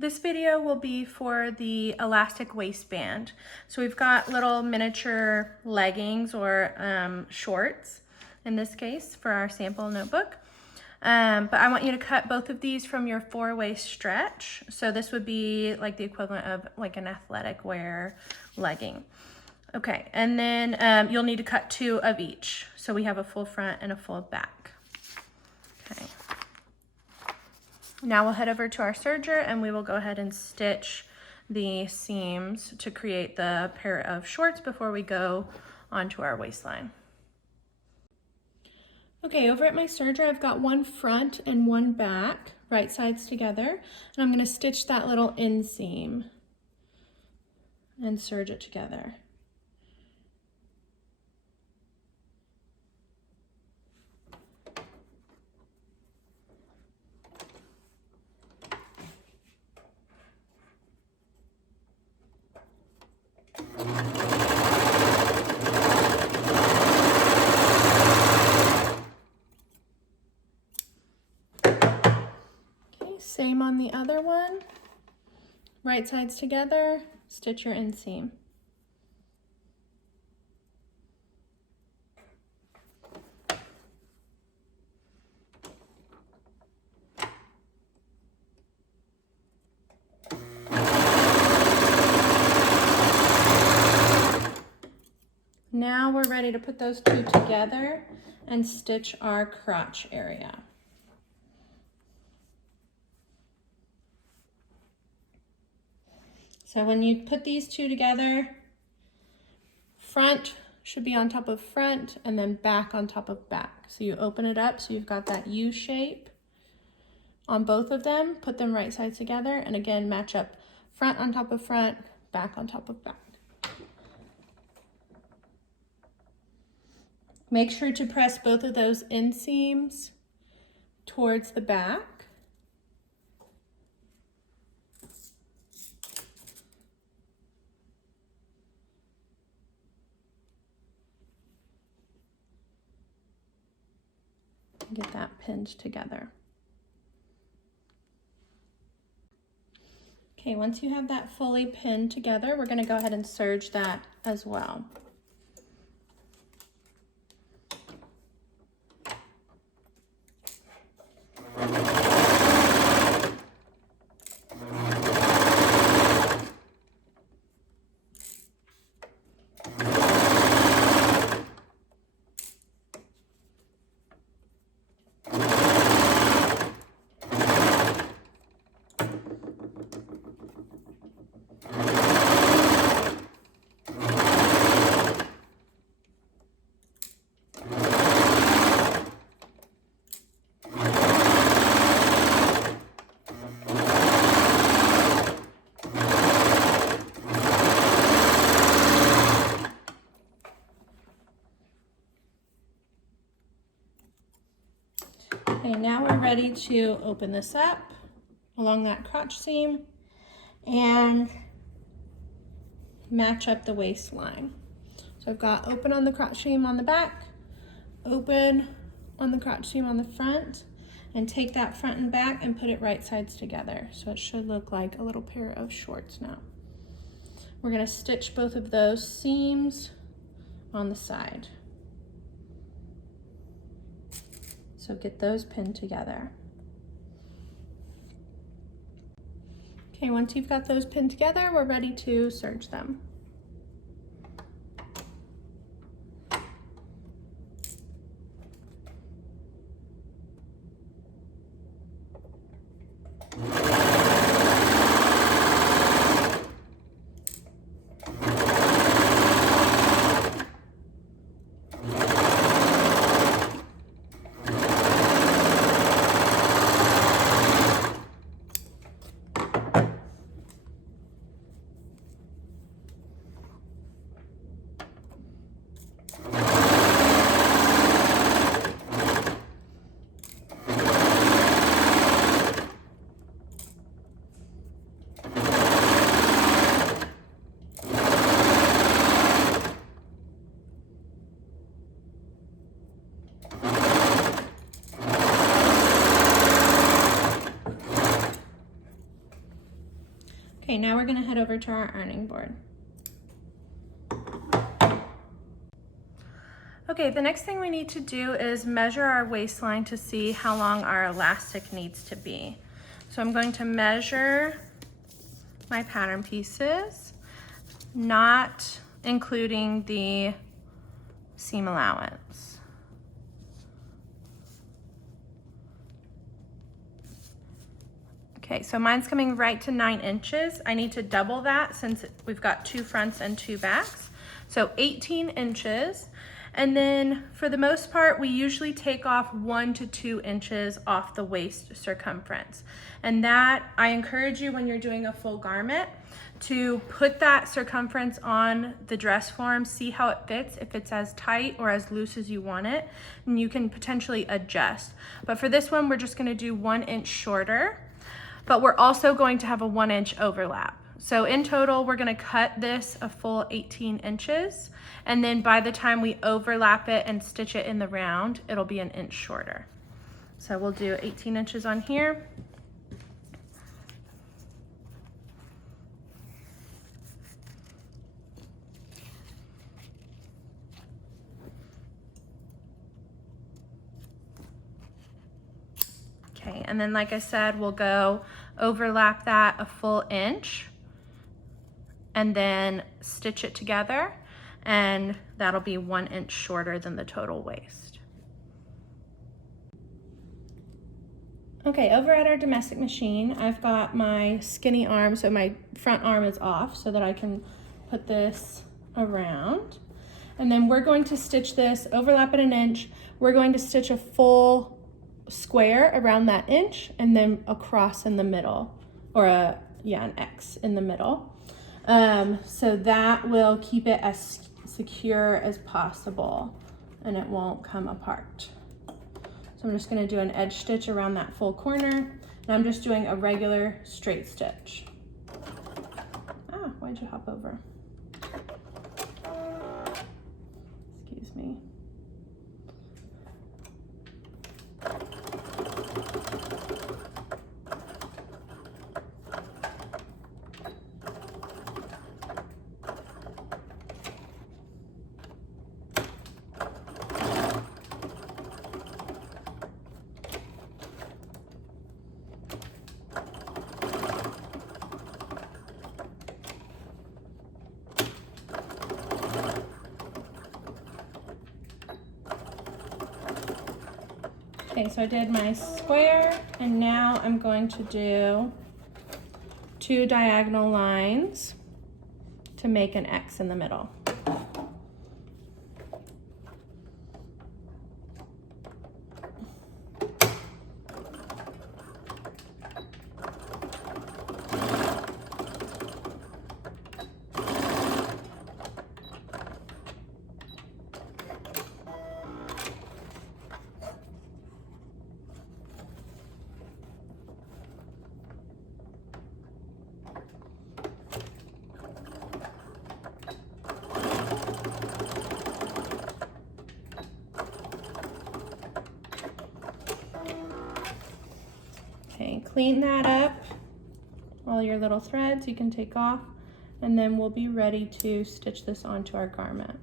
This video will be for the elastic waistband. So we've got little miniature leggings or shorts in this case for our sample notebook. But I want you to cut both of these from your 4-way stretch. So this would be like the equivalent of like an athletic wear legging. Okay, and then you'll need to cut 2 of each. So we have a full front and a full back. Okay. Now we'll head over to our serger and we will go ahead and stitch the seams to create the pair of shorts before we go onto our waistline. Okay, over at my serger, I've got 1 front and 1 back, right sides together, and I'm going to stitch that little inseam and serge it together. Same on the other one, right sides together, stitch your inseam. Now we're ready to put those 2 together and stitch our crotch area. So when you put these 2 together, front should be on top of front and then back on top of back. So you open it up so you've got that U shape on both of them, put them right sides together, and again match up front on top of front, back on top of back. Make sure to press both of those inseams towards the back. Get that pinned together. Okay, once you have that fully pinned together, we're going to go ahead and serge that as well. Okay, now we're ready to open this up along that crotch seam and match up the waistline. So I've got open on the crotch seam on the back, open on the crotch seam on the front, and take that front and back and put it right sides together. So it should look like a little pair of shorts now. We're going to stitch both of those seams on the side. So get those pinned together. Okay, once you've got those pinned together, we're ready to serge them. Okay, now we're gonna head over to our ironing board. Okay, the next thing we need to do is measure our waistline to see how long our elastic needs to be. So I'm going to measure my pattern pieces, not including the seam allowance. Okay, so mine's coming right to 9 inches. I need to double that since we've got 2 fronts and 2 backs. So 18 inches. And then for the most part, we usually take off 1 to 2 inches off the waist circumference. And that, I encourage you when you're doing a full garment to put that circumference on the dress form, see how it fits, if it's as tight or as loose as you want it, and you can potentially adjust. But for this one, we're just gonna do 1 inch shorter, but we're also going to have a 1 inch overlap. So in total, we're gonna cut this a full 18 inches. And then by the time we overlap it and stitch it in the round, it'll be 1 inch shorter. So we'll do 18 inches on here. Okay, and then like I said, we'll go overlap that a full inch and then stitch it together, and that'll be 1 inch shorter than the total waist. Okay, over at our domestic machine, I've got my skinny arm, so my front arm is off so that I can put this around. And then we're going to stitch this, overlap it 1 inch. We're going to stitch a full square around that inch and then a cross in the middle, or an X in the middle. So that will keep it as secure as possible and it won't come apart. So I'm just going to do an edge stitch around that full corner, and I'm just doing a regular straight stitch. Ah, why'd you hop over? Excuse me. Okay, so I did my square, and now I'm going to do 2 diagonal lines to make an X in the middle. Okay, clean that up, all your little threads you can take off, and then we'll be ready to stitch this onto our garment.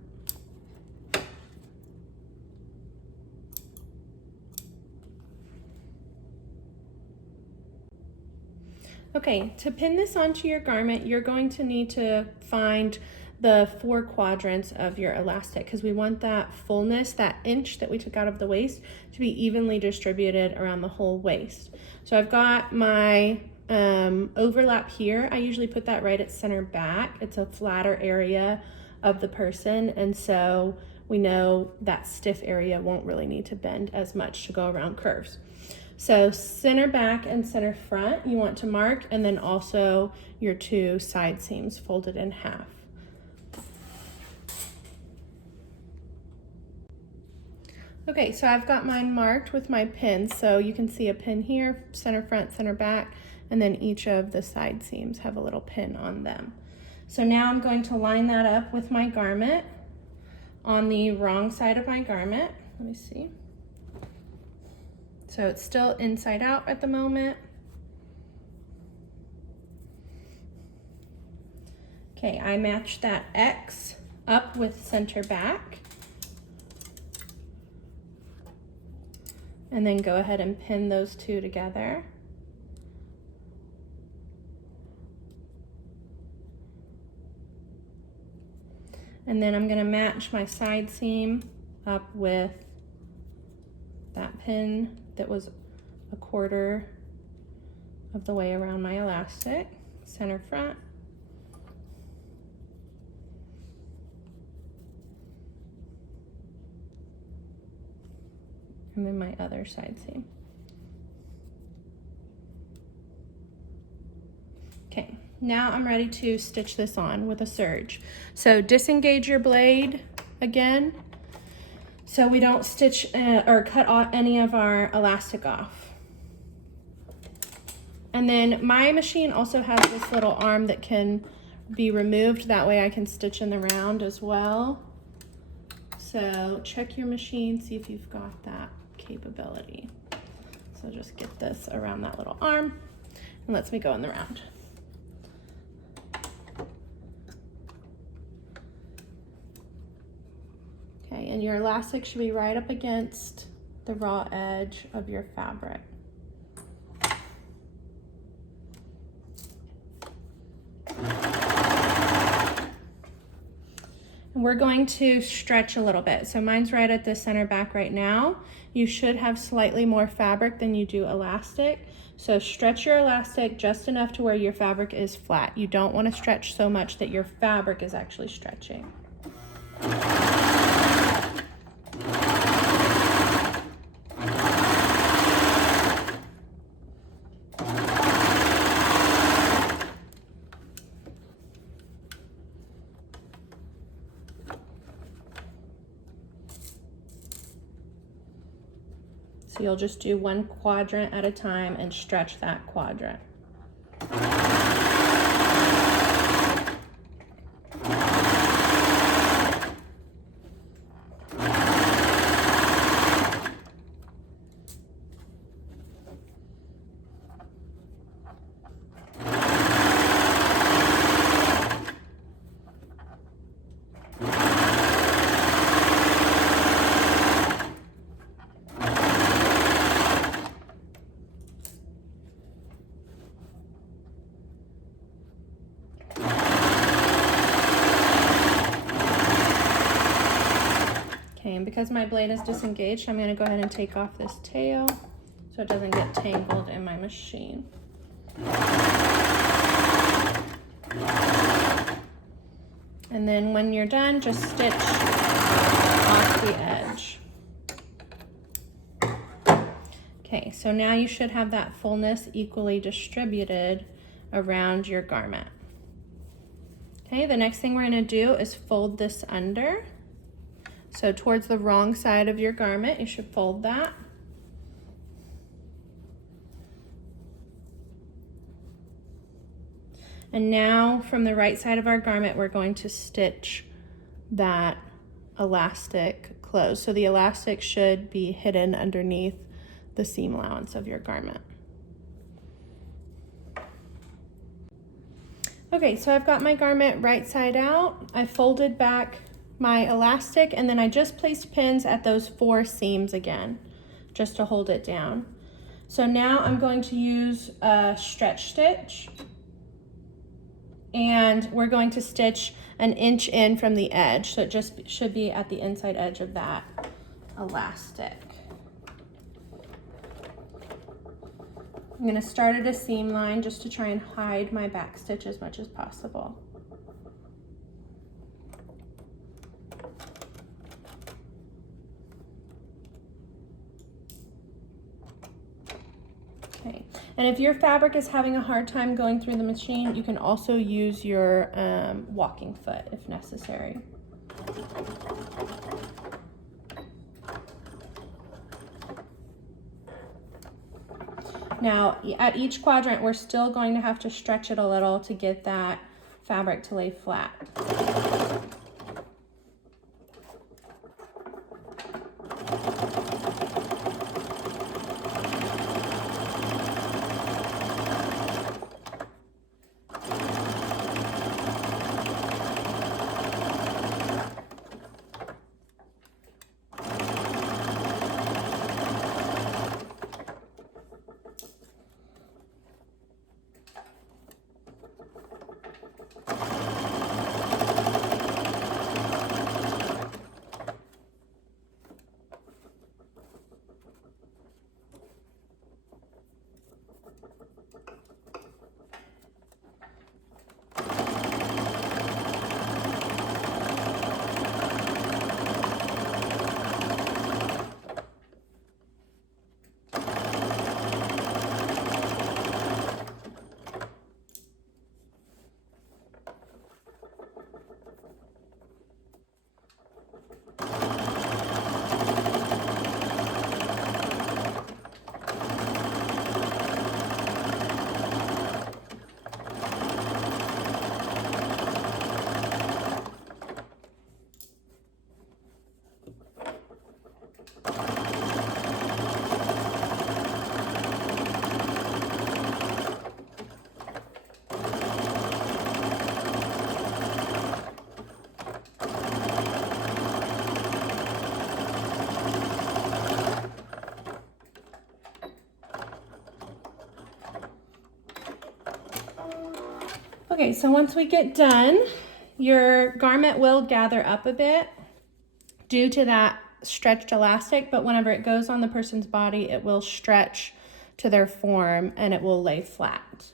Okay, to pin this onto your garment, you're going to need to find the 4 quadrants of your elastic, because we want that fullness, that inch that we took out of the waist, to be evenly distributed around the whole waist. So I've got my overlap here. I usually put that right at center back. It's a flatter area of the person, and so we know that stiff area won't really need to bend as much to go around curves. So center back and center front you want to mark, and then also your 2 side seams folded in half. Okay, so I've got mine marked with my pins, so you can see a pin here, center front, center back, and then each of the side seams have a little pin on them. So now I'm going to line that up with my garment on the wrong side of my garment. Let me see. So it's still inside out at the moment. Okay, I matched that X up with center back. And then go ahead and pin those two together. And then I'm gonna match my side seam up with that pin that was a quarter of the way around my elastic, center front. And then my other side seam. Okay, now I'm ready to stitch this on with a serge. So disengage your blade again, so we don't stitch or cut off any of our elastic off. And then my machine also has this little arm that can be removed. That way I can stitch in the round as well. So check your machine, see if you've got that capability. So just get this around that little arm and lets me go in the round. Okay, and your elastic should be right up against the raw edge of your fabric. And we're going to stretch a little bit. So mine's right at the center back right now. You should have slightly more fabric than you do elastic. So stretch your elastic just enough to where your fabric is flat. You don't want to stretch so much that your fabric is actually stretching. So you'll just do one quadrant at a time and stretch that quadrant. Okay, and because my blade is disengaged, I'm going to go ahead and take off this tail so it doesn't get tangled in my machine. And then when you're done, just stitch off the edge. Okay, so now you should have that fullness equally distributed around your garment. Okay, the next thing we're going to do is fold this under. So towards the wrong side of your garment, you should fold that. And now from the right side of our garment, we're going to stitch that elastic closed. So the elastic should be hidden underneath the seam allowance of your garment. Okay, so I've got my garment right side out. I folded back my elastic, and then I just placed pins at those 4 seams again, just to hold it down. So now I'm going to use a stretch stitch, and we're going to stitch an inch in from the edge, so it just should be at the inside edge of that elastic. I'm going to start at a seam line just to try and hide my back stitch as much as possible. Okay, and if your fabric is having a hard time going through the machine, you can also use your walking foot if necessary. Now, at each quadrant, we're still going to have to stretch it a little to get that fabric to lay flat. Okay, so once we get done, your garment will gather up a bit due to that stretched elastic, but whenever it goes on the person's body, it will stretch to their form and it will lay flat.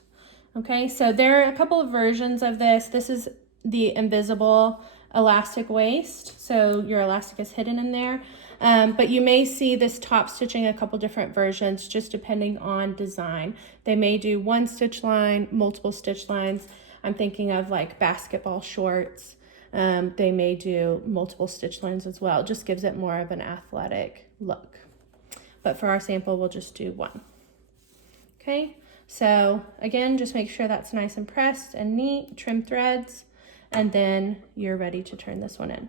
Okay, so there are a couple of versions of this. This is the invisible elastic waist, so your elastic is hidden in there. But you may see this top stitching a couple different versions just depending on design. They may do one stitch line, multiple stitch lines. I'm thinking of like basketball shorts. They may do multiple stitch lines as well. It just gives it more of an athletic look. But for our sample, we'll just do one. Okay, so again, just make sure that's nice and pressed and neat, trim threads, and then you're ready to turn this one in.